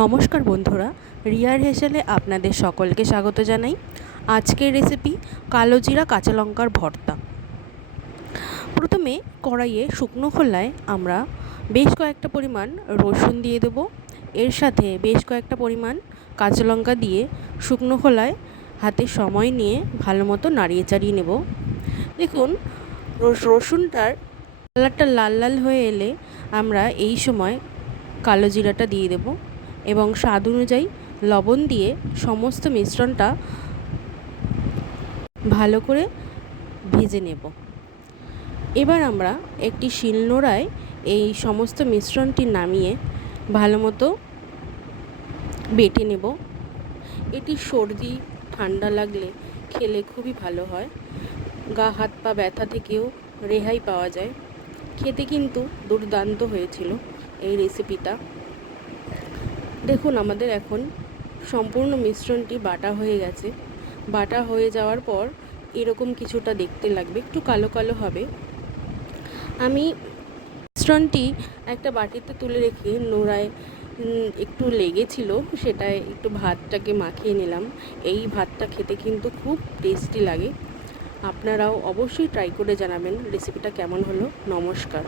নমস্কার বন্ধুরা, রিয়ার হেসেলে আপনাদের সকলকে স্বাগত জানাই। আজকের রেসিপি কালো জিরা কাঁচা লঙ্কার ভর্তা। প্রথমে কড়াইয়ে শুকনো খোলায় আমরা বেশ কয়েকটা পরিমাণ রসুন দিয়ে দেব। এর সাথে বেশ কয়েকটা পরিমাণ কাঁচা লঙ্কা দিয়ে শুকনো খোলায় হাতে সময় নিয়ে ভালো মতো নাড়িয়ে চাড়িয়ে নেব। দেখুন রসুনটার কালারটা লাল লাল হয়ে এলে আমরা এই সময় কালো জিরাটা দিয়ে দেব এবং স্বাদ অনুযায়ী লবণ দিয়ে সমস্ত মিশ্রণটা ভালো করে ভেজে নেব। এবার আমরা একটি শিলনোড়ায় এই সমস্ত মিশ্রণটি নামিয়ে ভালো মতো বেটে নেব। এটি সর্দি ঠান্ডা লাগলে খেলে খুবই ভালো হয়, গা হাত পা ব্যথা থেকেও রেহাই পাওয়া যায়। খেতে কিন্তু দুর্দান্ত হয়েছিল এই রেসিপিটা। দেখুন আমাদের এখন সম্পূর্ণ মিশ্রণটি বাটা হয়ে গেছে। বাটা হয়ে যাওয়ার পর এরকম কিছুটা দেখতে লাগবে, একটু কালো কালো হবে। আমি মিশ্রণটি একটা বাটিতে তুলে রেখে নোড়ায় একটু লেগেছিল, সেটায় একটু ভাতটাকে মাখিয়ে নিলাম। এই ভাতটা খেতে কিন্তু খুব টেস্টি লাগে। আপনারাও অবশ্যই ট্রাই করে জানাবেন রেসিপিটা কেমন হলো। নমস্কার।